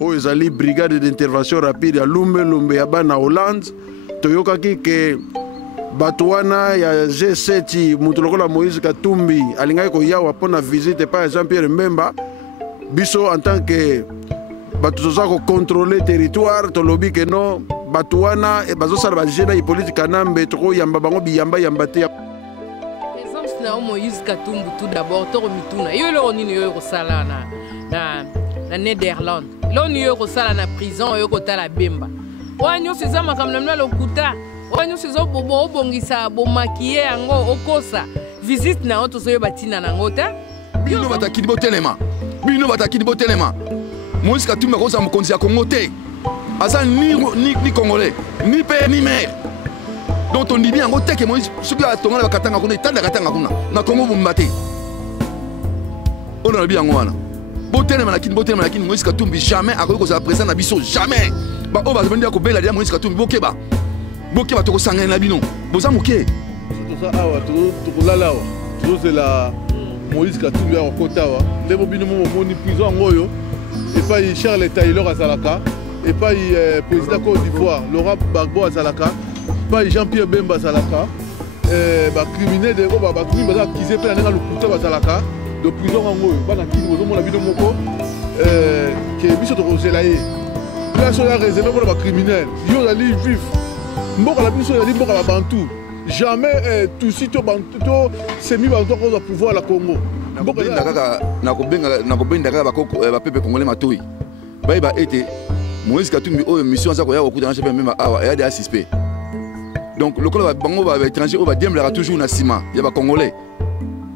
oyo ezali brigade d'intervention rapide ya lumbe ya bana Hollande toyokaki ke bato wana ya G7 mutu lokola Moïse Katumbi alingaki koyawa mpona visite pa Jean-Pierre Mbemba biso en tant que bato toza kocontrôle territoire tolobi ke non bato wana bazosala bagena ipolitika nambe tokoyamba bango biyamba te. Présence na Moïse Katumbi tout d'abord toro mituna yo eloko nini yo ekosala na Netherland lo nini yo ekosala na prison yo kotala Bemba oyo nyonso eza makambo na lokuta oyo nyonso eza obongisa bomakie yango okosa visite na yo tozoyeba ntina nango te bino batakili botelema Moïse Katumbi akozala mokonzi ya Congo te aza ni congolais ni père ni mère donc tondibi yango te ke Moïse soki atongana bakatanga kuna etanda katanga kuna na Congo bomba te oyo nalobi yango wana botelema lakini Moïse Katumbi jamais akoki kozala présent na biso jamais oyo bazobandi ya kobela dia Moïse Katumbi bokeba tokosangana na bino boza moke toza awa tokolala awa tozozela Moïse Katumbi akokota awa nde bobino momoni prison yango oyo epai Charles Taylor azalaka epai président Côte d'Ivoire Laurent Gbagbo azalaka epai Jean-Pierre Bemba azalaka bacriminel de bacriminel baza akize mpe na ndenge lokuta bazalaka de prison yango oyo bana kini bozomona bino moko ke biso tokozela ye place oyo ya réserve mpona bacriminel yo ozali juif mboka na biso ezali mboka babantu jamais tusi to semi bantu akozwa pouvoir la Congo nakobenda kaka bapepe congolais matoi bayeba ete Moïse Katumbi oyo mission aza koya kokuta na chepe mema awa eyade asispe donc lokola bango baétranger oyo badiemblaka toujours na nsima ya bacongolais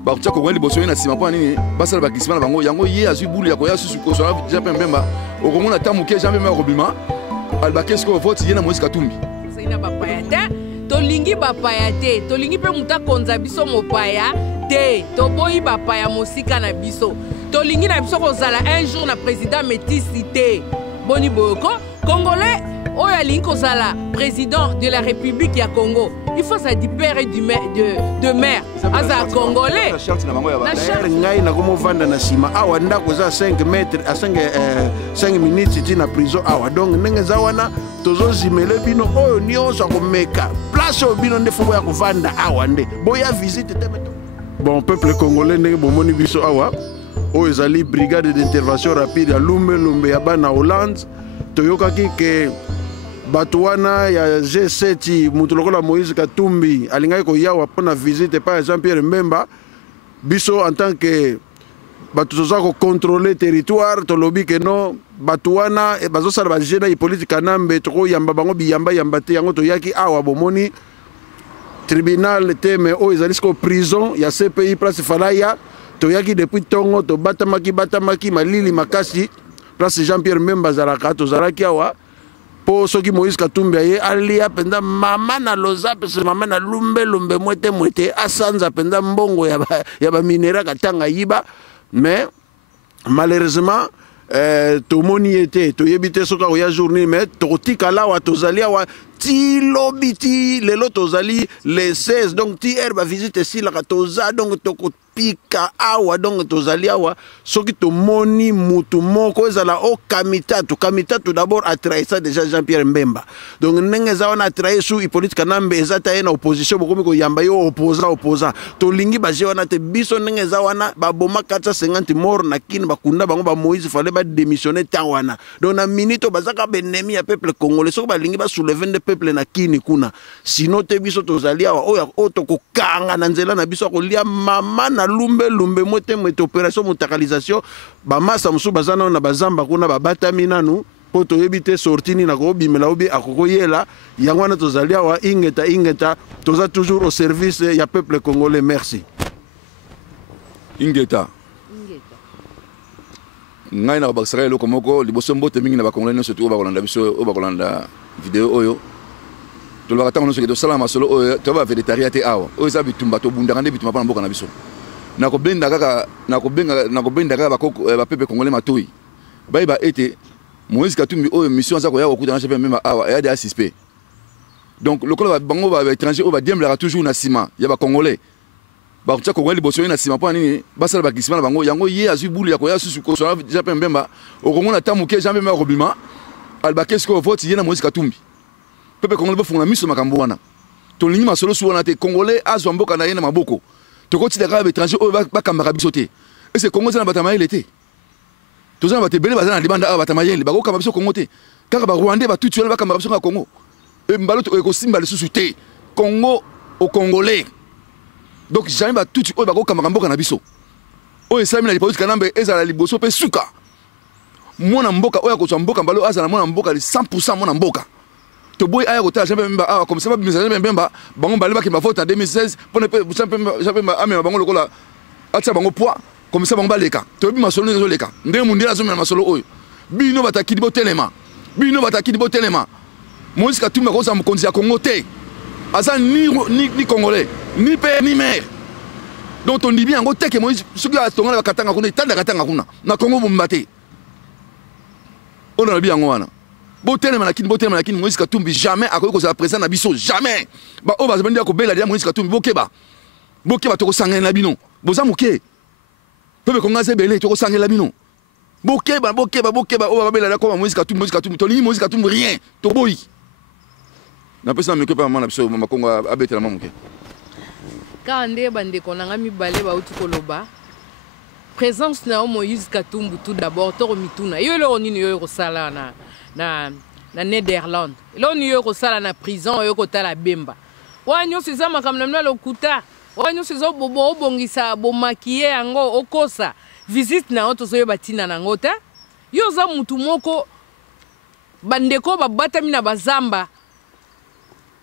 bakutia congolais liboso ye na nsima mpona nini basala bakisima na bango yango ye azwi bulu ya koya susu kosona jepe mbemba okomona ta moke jean mbemba akobima alibake sikoyo vote ye na Moïse Katumbi tolingi bapaya te tolingi mpe mutu akonza biso mopaya te toboyi bapaya mosika na biso tolingi na biso kozala un jour na président métisi te boni boyoko congolais oyo alingi kozala président de la république ya Congo il faut ça du père et de mère aza congolais ngai nakomovanda na nsima awa ndako eza 5 mètres à 5 minutes ti na prison awa donc ndenge eza wana tozozimele bino oyo nyonso akomeka place oyo bino nde fo boya kovanda awa nde boya visite te bon peuple congolais ndenge bomoni biso awa oyo ezali brigade d'intervention rapide ya lumbe ya bana Hollande toyokaki ke bato wana ya G7 mutu lokola Moïse Katumbi alingaki koyawa mpona visite pa Jean-Pierre Mbemba biso en tant que bato toza kocontrôle territoire tolobi ke non bato wana bazosala bagena ipolitika nambe tokoyamba bango biyamba te yango toyaki awa bomoni tribunal te me oyo ezali siko prison ya CPI place Falaya toyaki depuis ntongo tobatamaki malili makasi place Jean-Pierre Mbemba azalaka tozalaki awa po soki Moïse Katumbi aye alia penda mama na loza pese mama na lumbe mwete asanza penda mbongo ya ba minera katanga yiba mais malheureusement tomoni ete toyebi te soka oya journée mais tokotikala wa tozali awa ti lobi ti lelo tozali les 16 donc ti herba visite silaka toza donc tokopika awa donc tozali awa soki tomoni mutu moko ezala o kamitatu d'abord atrahi ça déjà Jean-Pierre Mbemba donc ndenge eza wana atrahi su ipolitika nambe eza ta ye na opposition bokomi koyamba yo opposant tolingi baje wana te biso ndenge eza wana baboma 450 mort na kini bakunda bango ba Moïse fallait ba démissionner tant wana donc na minute bazaka benemi ya peuple congolais soki balingi ba soulever de peuple na kini kuna sino te biso tozali awa oyo tokokanga na nzela na biso kolia mama na lumbe mwete opération motakalisation bamasa mosusu baza nano na bazamba kuna babatami nanu po toyebi te sortini na kobimela obi akokoyela yango wana tozali awa ingeta toza toujours au service ya peuple congolais. Merci ingeta ngai na bakisaka eloko moko liboso mbote mingi na bakongolais nyonso tu bakolanda biso oyo bakolanda video oyo tolobaka ntango nyonso ke tosala masolo oyo toba végétarien te awa oyo eza bitumba tobundaka nde bitumba mpona mboka na biso nakobenda kaka bapepe congolais matoi bayeba ete Moïse Katumbi oyo mission aza koya kokuta na chepe mema awa eyade asispe donc lokola bango baétranger oyo badiemblaka toujours na nsima ya bacongolais bakutia Congolais liboso na sima po nini basala bakisima na bango yango ye azui bulu ya koya susu ko so déjà pe mbemba o Congo na tamuke jamais ma robima albake sko vote ye na Moïse Katumbi pepe Congolais bofunga miso makambo wana to lingi masolo su wana te Congolais azwa mboka na ye na maboko to koti de grave étranger o ba kamara biso te et c'est Congo za na batama il était to za na batebele bazana libanda a batama yele bako kama biso Congo te kaka ba Rwandais ba tutu ba kamara biso na Congo e mbalo to ko simba le susu te Congo au Congolais. Donc jamais ba tout o ba ko kamaka mboka na biso. O esami na lipozi kanambe ezala liboso pe suka. Mona mboka oya ko mboka mbalo azala mona mboka li 100% mona mboka. To boy aya ko ta jamais memba ah comme ça ba bimisa jamais memba bango baleba ki ba vote en 2016 pour ne jamais ame bango lokola atsa bango poids comme ça bango baleka. To bi masolo nzo leka. Ndenge mundela zo na masolo oyo. Bino batakidi botelema. Bino batakidi botelema. Moïse Katumbi ko za mukonzi ya Congo te. Aza ni Congolais, ni père, ni mère. Donc on dit bien, on dit que Moïse, ce qui a tourné la Katanga, on est tant de Katanga, na Congo, vous me battez. On a bien, on a. Botel Malakin, Moïse Katumbi, jamais, à cause de la présence d'Abisso, jamais. Bah, on va se dire que Bella, Moïse Katumbi, Bokeba, Toko Sangen Labino, Bozamouke. Peuple Congolais, Bélé, Toko Sangen Labino. Bokeba, on va Bella, comme Moïse Katumbi, Tony, Moïse Katumbi, rien, Toboy. Na pesa meke pa mwana biso makongo abetela mamuke ka nde bandeko nanga mibale ba uti koloba présence na Moïse Katumbi tout d'abord to mituna yo lo nini yo kosala na Netherland lo ni yo kosala na prison yo kotala bemba wanyo siza makamna mna lokuta wanyo siza bobo obongisa bo makiye yango okosa visite na oto so yo batina na ngota yo za mutu moko bandeko babata mina bazamba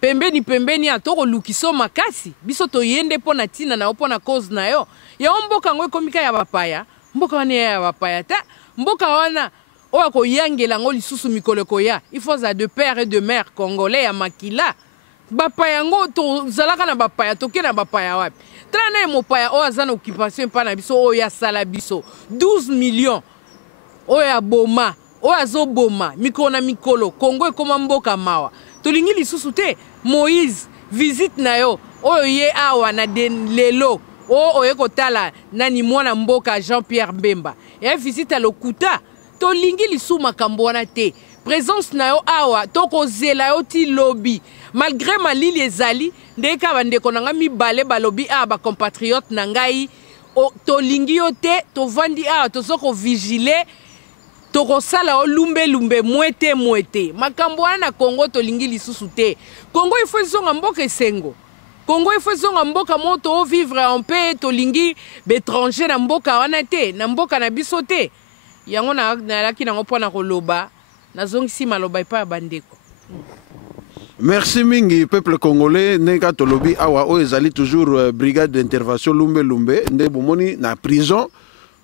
pembeni atoko lukiso makasi biso to yende pona tina na opona cause na yo ya mboka ngwe komika ya bapaya mboka wana ya bapaya ta mboka wana oya ko yangela ngo lisusu mikoleko ya il faut ça de père et de mère congolais ya makila bapaya ngo to zalaka na bapaya to kena bapaya wapi trana mopaya o azana occupation pa na biso o ya sala biso 12 millions o ya boma o azoboma mikona mikolo Congo ekoma mboka mawa tolingi lisusu te Moïse visite na yo oyo ye awa na den lelo o oye kotala nani mwana mboka Jean-Pierre Bemba ya visite lokuta tolingi lisu makambo wana te présence na yo awa tokozela yo ti lobby malgré malili ezali ndeka bandeko nanga mibale balobi a ba compatriote na ngai tolingi yo te tovandi awa tozoko vigiler tokosala o lumbe mwete makambo wana na Congo tolingi lisusu te Congo il faut zonga mboka esengo Congo il faut zonga mboka moto vivre en paix tolingi bétranger na mboka wana te na mboka na biso te yango na laki na ngopona koloba na zongisi maloba ipa bandeko. Merci mingi peuple congolais neka tolobi awa o ezali toujours brigade d'intervention lumbe nde bomoni na prison.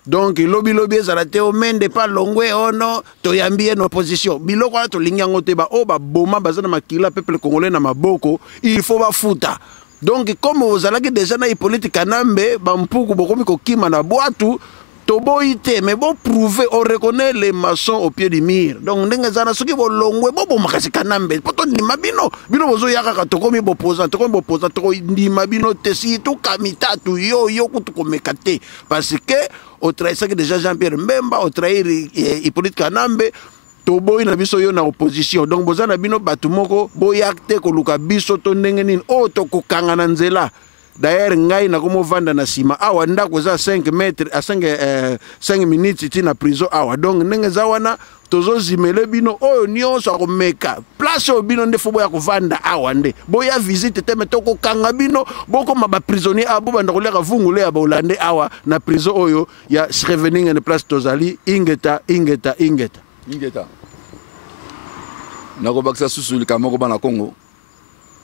Donc lobi ezalate o mende pa longwe ono to yambie no opposition biloko ala to lingango te ba o ba boma bazana makila peuple congolais na maboko il faut ba futa. Donc comme ozalaki déjà na politique kanambe ba mpuku bokomi ko kima na boatu to boite mais bon prouver on reconnaît les maçons au pied du mur. Donc ndenge zana soki bo longwe bo makasi kanambe poto ni mabino bino bozo yaka to komi bo opposant to ni mabino te si to kamita tu yo kutu ko mekate parce que au trahir déjà Jean-Pierre Mbemba, au trahir Hippolyte Kanambe, toboy na biso yo na opposition. Donc bozana bino batumoko boyakte ko luka biso to ndenge nini o to ko kangana nzela. D'ailleurs ngai na komo vanda na sima awa ndako za 5 mètres à 5 minutes ti na prison awa. Donc ndenge za wana tozo zimele bino oyo nyonso akomeka place o bino nde fobo ya kovanda awa nde boya visite te metoko kanga bino boko maba prisonnier abo banda koleka vungule ya bolande awa na prison oyo ya Revening en place tozali ingeta nako baksa susu kamoko bana Congo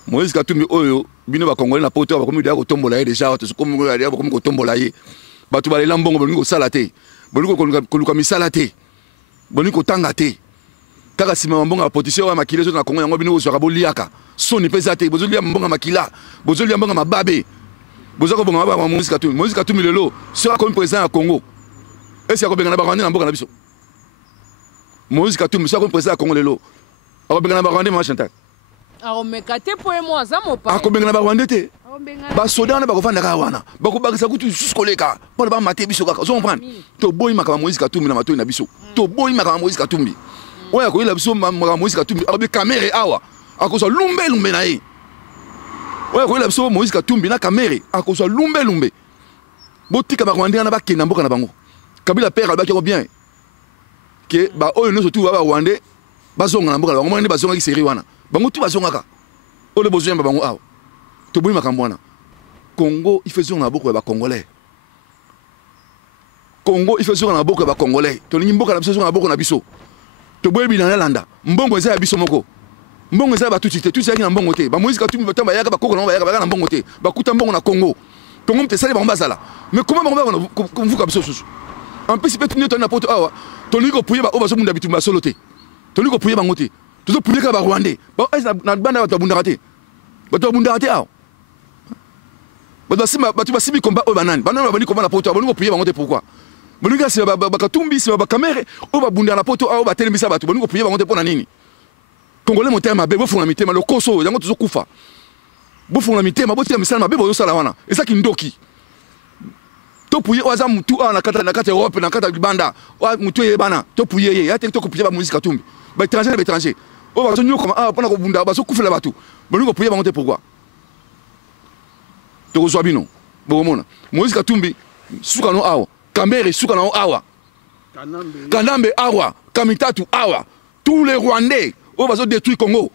Moïse Katumbi oyo bino ba Congolais na poto ba komi dia ko tombola ye déjà to komi ko dia ba komi ko tombola ye batu ba lela mbongo bolingo sala te bolingo ko luka misala te bolingo tanga te kaka sima mbonga potisseur wa makile zo na Congo yango bino zo ka boliaka soni pesa te bozo lia mbonga makila bozo lia mbonga mababe bozo ko bonga ba Moïse Katumbi lelo sera comme président ya Congo est-ce que ko benga na ba rwanda na mboka na biso Moïse Katumbi sera comme président ya Congo lelo ako benga na ba rwanda ma chantal Aromekate po emo azamopa. Ako benga na ba rwanda te basoda wana bakofandaka wana bakobakisa kutu lisusu koleka mpona bamate biso kaka ozo comprendre toboyimaka ba Moïse Katumbi na matoi na biso toboyimaka ba Moïse Katumbi oyo akoyela biso makambo Moïse Katumbi akobi kamere awa akozwa lumbe na ye oyo akoyela biso Moïse Katumbi na kamere akozwa lumbe botika bakwandi wana bakenda mboka na bango Kabila père alobaki yango bien ke ba oyo nyonso tu ba Rwandais bazonga na mboka na bango mwana bazongaki série wana bango tu bazongaka ole bozomba bango awa toboyi makambo wana Congo il faisait na boko ya ba Congolais Congo il faisait na boko ya ba Congolais tolingi mboka na biso na boko na biso toboyi bilana landa mbongo eza ya biso moko mbongo eza ba tutite tu zaki na mbongo te ba Moïse Katumbi batamba yaka ba koko na yaka na mbongo te ba kuta mbongo na Congo te sali bango bazala mais comment bango vous ka biso susu en plus peut tenir ton n'importe awa tolingi ko puye ba obazo munda bitumba solo te tolingi ko puye bango te tozo puye ka ba Rwandais ba na banda ba tabunda te awa batu basimi komba oyo banani babandi komba na poto aboni kopuye bango te pourquoi bolingi kasi bakatumbi sima bakamere oyo babunda na poto oyo batelemisa bato bolingi kopuye bango te mpo na nini Congolais motema mabe bofunga mitema lokoso yango tozokufa bofunga mitema botia misala mabe bozosala wana ezaki ndoki topuye oyo aza mutu awa na kati Europe na kati libanda mutu eyebana topuye ye ate tokopuye ba Moïse Katumbi baétranger na baétranger oyo bazonyokoma awa mpona kobunda bazokufela bato bolingi kopuye bango te pourquoi tokozwa bino bokomona Moïse Katumbi suka no awa Kamere suka no awa Kanambe awa Kamitatu awa tous les Rwandais on va se détruire Congo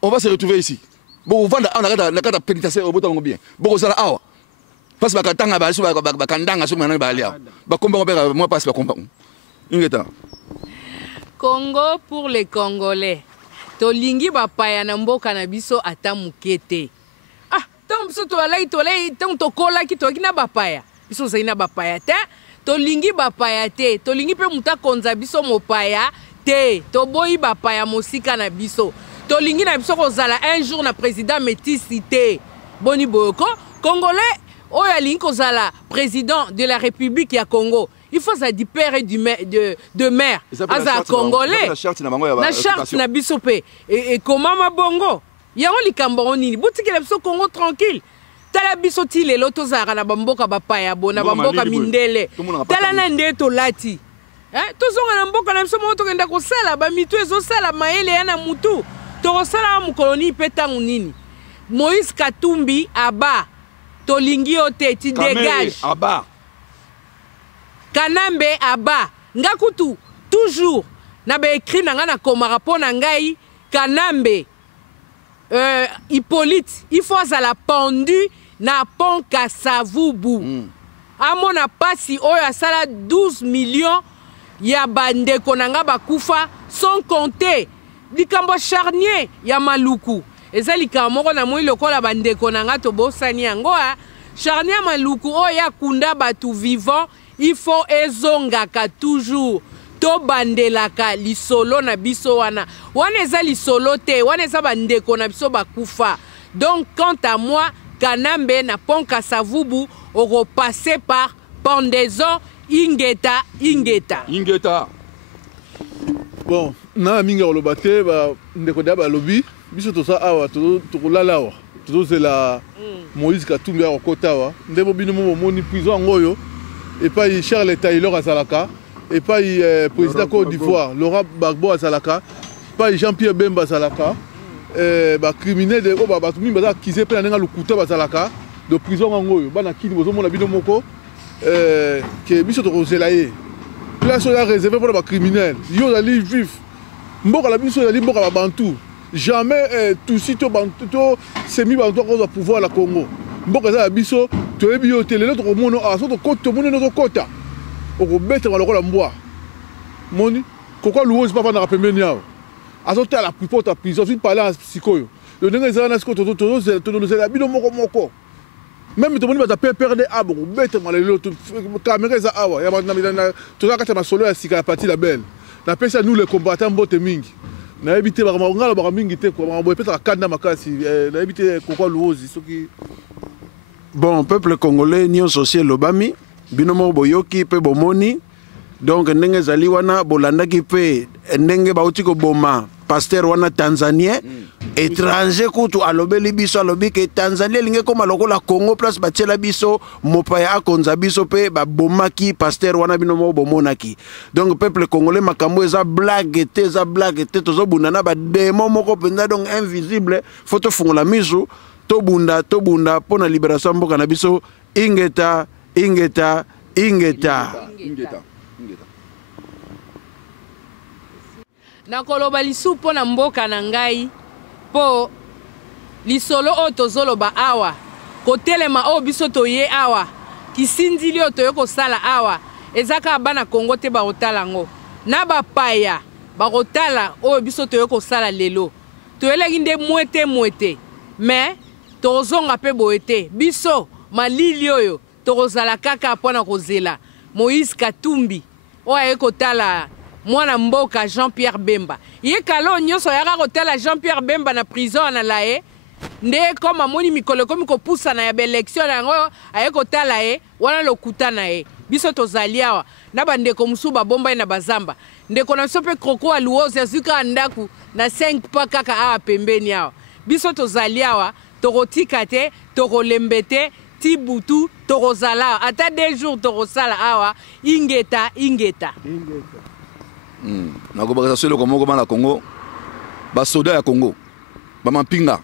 on va se retrouver ici bon vendre na kata pénitentiaire au botango bien bon ça awa parce que bakatanga ba su bakandanga su mwana balia bakomba ngopera moi passe bakomba ingeta Congo pour les Congolais tolingi bapaya na mboka na biso ata mukete biso tolai ntango tokolaki toyaki na bapaya biso ozali na bapaya te tolingi bapaya te tolingi mpe moto akonza biso mopaya te toboyi bapaya mosika na biso tolingi na biso kozala un jour na président métisi te boni boyoko Congolais oyo alingi kozala président de la République ya Congo il faut ça du père et de mère aza Congolais na charte na biso pe et comment mabongo yango likambo nini botikela biso Congo tranquille tala biso ti lelo tozalaka na bamboka bapaya bona bamboka mindele tala na nde tolati tozonga na mboka na biso moko tokenda kosala bamitu ezosala mayele ya na mutu tokosala mokoloni mpe ntango nini Moïse Katumbi aba tolingi yo te ti dégage Kanambe aba nga kutu toujours na baécrit na nga na komaka mpo na ngai Kanambe Hippolyte il faut azala pendu na pont Kasavubu amona pasi oyo asala 12 millions ya bandeko na nga bakufa sans compter likambo charnier ya maluku eza likambo moko na moi lokola bandeko na nga tobosani yango charnier ya maluku oyo akunda batu vivant il faut ezongaka toujours to bandelaka lisolo na biso wana eza lisolo te wana eza bandeko na biso bakufa donc quant à moi Kanambe na pont Kasavubu repasser par pendaison ingeta bon na minga oloba te ndeko da balobi biso tosa awa tokolala awa tozozela Moïse Katumbi akokota awa nde bobino momoni prison ngoyo epai Charles Taylor azalaka epai président Côte d'Ivoire Laurent Gbagbo azalaka epai Jean-Pierre Bemba azalaka bacriminel de bato mingi baza akize mpe na ndenge lokuta bazalaka de prison ngoyo bana kini bozomona bino moko ke biso tokozela ye place oyo ya réservé mpona bacriminel yo ozali juif mboka na biso ezali mboka babantu jamais tusi to semi bantu akozwa pouvoir na Congo mboka eza ya biso toyebi yo te lelo tokomona so tomoni no tokota okobetama lokola mbwa moni kokwa luozi mpa vandaka pembeni awa azotala plupart ya prison soki parle sikoyo yo ndenge ezala na sikoyo tozozela bino moko même tomoni baza pe perde abo kobetama lelo kamera eza awa toza kati ya masolo ya sika ya parti la belle napesa nous les combattants mbote mingi nayebi te ngala baka mingi te makambo epesaka kanda makasi nayebi te kokwa luozi soki bon peuple congolais nyonso si elobami bino moko boyoki mpe bomoni donc ndenge ezali wana bolandaki mpe ndenge bauti koboma pasteur wana tanzanien étranger kutu alobeli biso alobi ke Tanzanie linge koma lokola Congo place batiela biso mopaya akonza biso pe babomaki pasteur wana bino mo bomonaki. Donc peuple congolais makambo eza blague te tozobunda na ba démon moko penza donc invisible faut tofungola misu tobunda pona libération mboka na biso ingeta. Nakoloba lisu pona mboka na ngai po lisolo o tozoloba awa kotelema o biso toye awa kisindili o toye kosala awa ezaka bana Kongo te bakotala ngo na bapaya bakotala o biso toye kosala lelo toyeleki nde mwete me tozonga pe boye te biso malili oyo tokozala kaka pona kozela Moïse Katumbi o aye kotala mwana mboka Jean-Pierre Bemba ye kalo nyonso yaka kotala Jean-Pierre Bemba na prison na lae nde koma moni mikolo komi kopusa na ya belection yango aye kotala ye wana lokuta na ye biso tozali awa na bandeko musuba bomba na bazamba ndeko na biso pe kroko aluozi azuka ndaku na 5 pa kaka awa pembeni awa biso tozali awa tokotika te tokolembete tibutu tokozala ata 2 jours tokosala awa ingeta nakobakisa solo komoko bana Congo basoda ya Congo bamampinga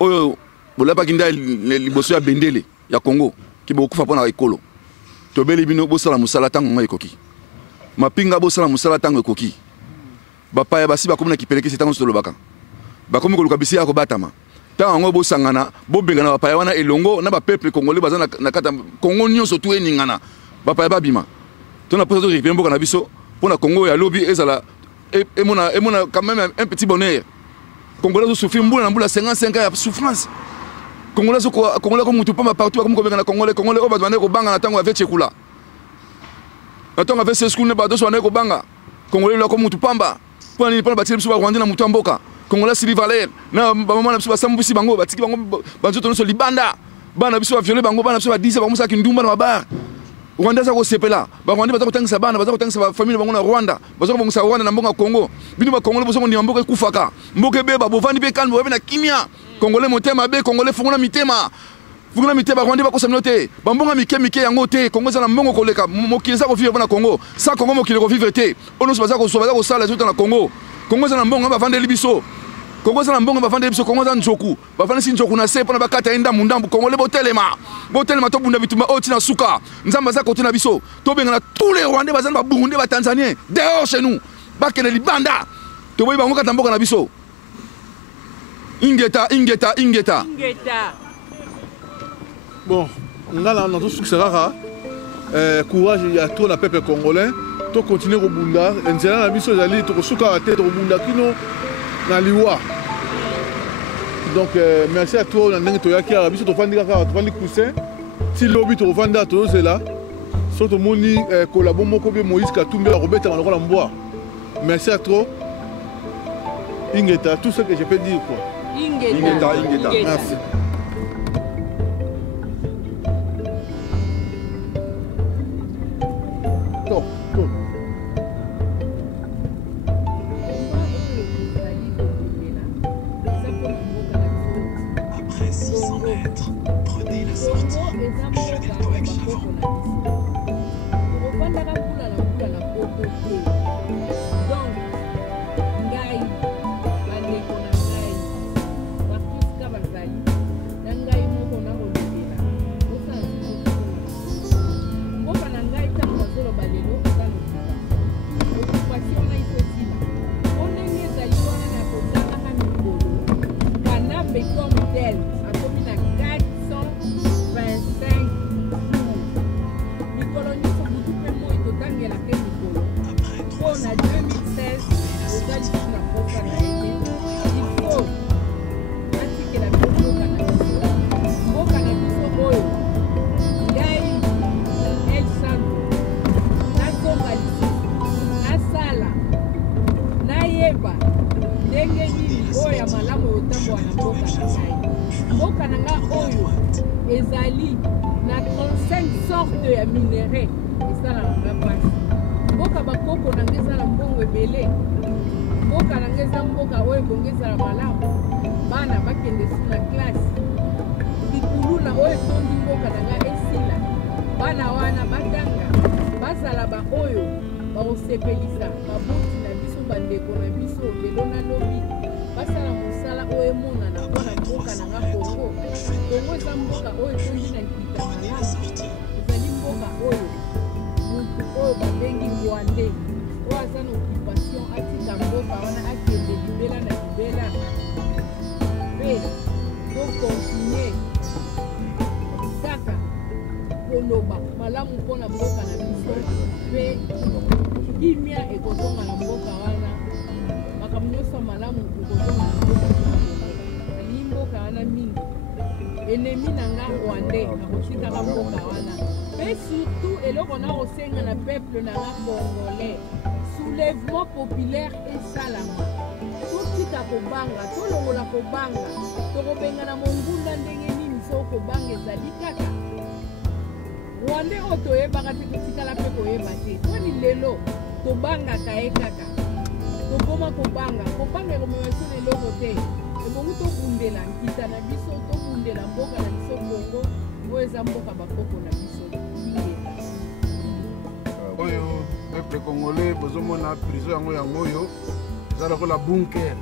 oyo bolapaki nda liboso ya bendele ya Congo ki bokufa mpona ekolo tobeli bino bosala mosala ntango ngo ekoki mapinga bosala mosala ntango ekoki bapaya basi bakomi na kipelekisi ntango tolobaka bakomi koluka bisi ya kobatama ntango yango bosangana bobengana bapaya wana elongo na bapeuple congolais baza na kata Congo nyonso tu eningana bapaya babima tona posa to mboka na biso pona Congo ya lobi ezala emona quand même un petit bonheur Congolais zo souffrir mbula na mbula 55 ans ya souffrance Congolais ko mutu pamba partout comme ko na Congolais o bazana ko banga na tango avec chekula na tango avec school ne ba doso na ko banga Congolais lo ko mutu pamba pona ni pona batile biso ba Rwanda na mutu mboka Congolais Sylvie Valère na ba mama na biso ba sambu biso bango batiki bango banzo to so libanda bana biso ba violer bango bana biso ba 10 bango sa kindumba na mabar Rwanda za ko sepela ba Rwanda baza kotangisa bana baza kotangisa ba famille bango na Rwanda baza ko bongisa Rwanda na mbonga Congo bino ba Congolais bozo ni mboka kufaka mboka beba bovandi be kalmo be na kimia Congolais motema be Congolais fungula mitema Rwanda ba ko samnote ba mbonga mike yango te Congo za na mbongo koleka mokili za ko vivre na Congo sa Congo mokili ko vivre te ono baza ko sala zuta na Congo za na mbongo ba vandeli biso Congo za na mbongo ba vandeli biso Congo za njoku ba vandeli njoku na sepa na bakata enda mundambu Congolais botelema to bunda bituma oti na suka nzamba za kote na biso to benga na tous les Rwandais baza na Burundi ba Tanzaniens dehors chez nous bakene libanda to boyi bango katamboka na biso ingeta bon ngala na to suksera courage à tout le peuple congolais to continuer ko bunda nzela na biso zali to suka te to bunda kino na liwa. Donc merci à toi on a to yaki à biso to fandi kaka to fandi coussin si lobby to vanda to zela so to moni collabo moko be Moïse Katumbi Robert na lokola mboa. Merci à toi Ingeta, tout ce que je peux dire quoi. Ingeta. Merci. Après 600 mètres, prenez la sortie Genève avec Chavon. ezali na 35 sortes ya minéraux esala na basi mboka bakoko na ngeza na mbongo ebele mboka na ngai eza mboka oyo ebongi ezala malamu bana bakende su na klase bikuluna oyo etondi mboka na ngai esila bana wana batanga bazala baoyo bakosepelisa baboti na biso bandeko na biso lelo na lobi basala mosala oyo emonana mpona mboka na nga kongo kongo eza mboka oyo etondi na nkita malamu ezali mboka oyo mutu oyo babengi rwande oyo aza na occupation atika mboka wana akende libela na libela mpe tokontinue kaka koloba malamu mpona mboka na biso mpe kimia ekozonga na mboka wana makambo nyonso malamu ekozonga na mboka alingi mboka wana mingi enemi na nga rwande akotikaka mboka wana mpe surtout eloko na kosenga na peuple na nga congolais soulèvement populaire esalama totika kobanga tolongola kobanga tokobengana mongunda ndenge nini so kobanga ezali kaka rwande oyo toyebaka te totikala mpe koyeba te poni lelo tobangaka ye kaka tokoma kobanga ekomemaiso na eloko te ebongi tobundela nkita na biso tobundela mboka na biso kongo oyo eza mboka bakoko na biso ingeta oyo peuple congolais bozomona prison yango oyo eza lokola bunker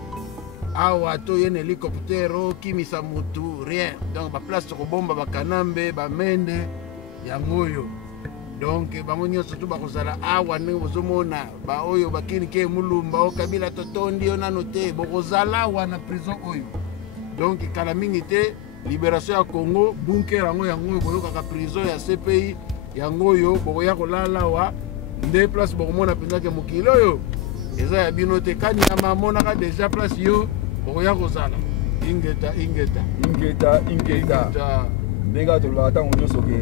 awa toye na hélicoptère okimisa mutu rien donc baplace tokobomba bakanambe bamende yango oyo donc bango nyonso to bakozala awa ndenge bozomona baoyo bakinike mulumba okabila totondi yo nano te bokozala awa na prison oyo donc kala mingi te libération ya congo bunker yango oyo boyokaka prison ya CPI yango oyo bokoya kolala awa nde place bokomona mpenza ke mokili oyo eza ya bino te kani ya mamonaka deja place yo bokoya kozala ingeta ndenge tolobaka ntango nyonso ke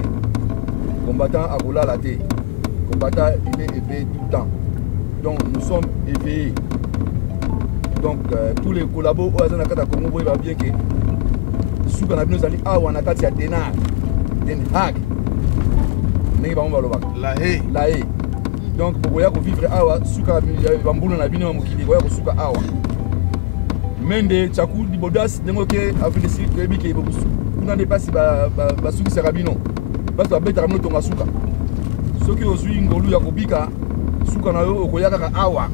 combattant akolala te combattant il est éveillé tout le temps donc nous sommes éveillés donc tous les collabos oyo aza na kati ya congo boyeba bien ke suka na bino ezali awa na kati ya Den Haag ndenge bango balobaka la haye donc bokoya kovivre awa suka bambula na bino ya mokili boya kosuka awa mende tyaku libodas ndenge oke afrique du sud toyebi ke kuna nde mpasi basukisaka bino mpasi babetaka bino tonga suka soki ozwi ngolu ya kobika suka na yo okoya kaka awa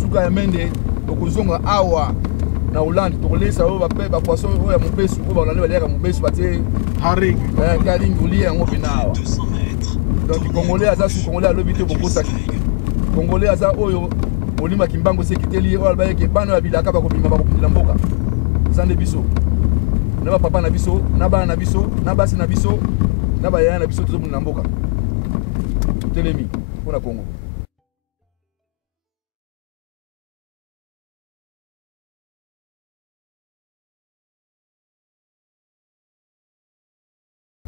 suka ya mende okozonga awa na Hollande tokolesa oyo bapoisson oyo ya mobesu oyo balandi baliaka mobesu batie haring olia yango mpena awa donc congolais aza su congolais alobi te bokosaki congolais aza oyo bolimaki mbango esi ekiteli ye oyo albayeke bana ya bilaka bakobima bakobundela mboka eza nde biso na bapapa na biso na bana na biso na basi na biso na bayaya na biso tozobundela mboka totelemi mpona congo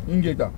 ingeta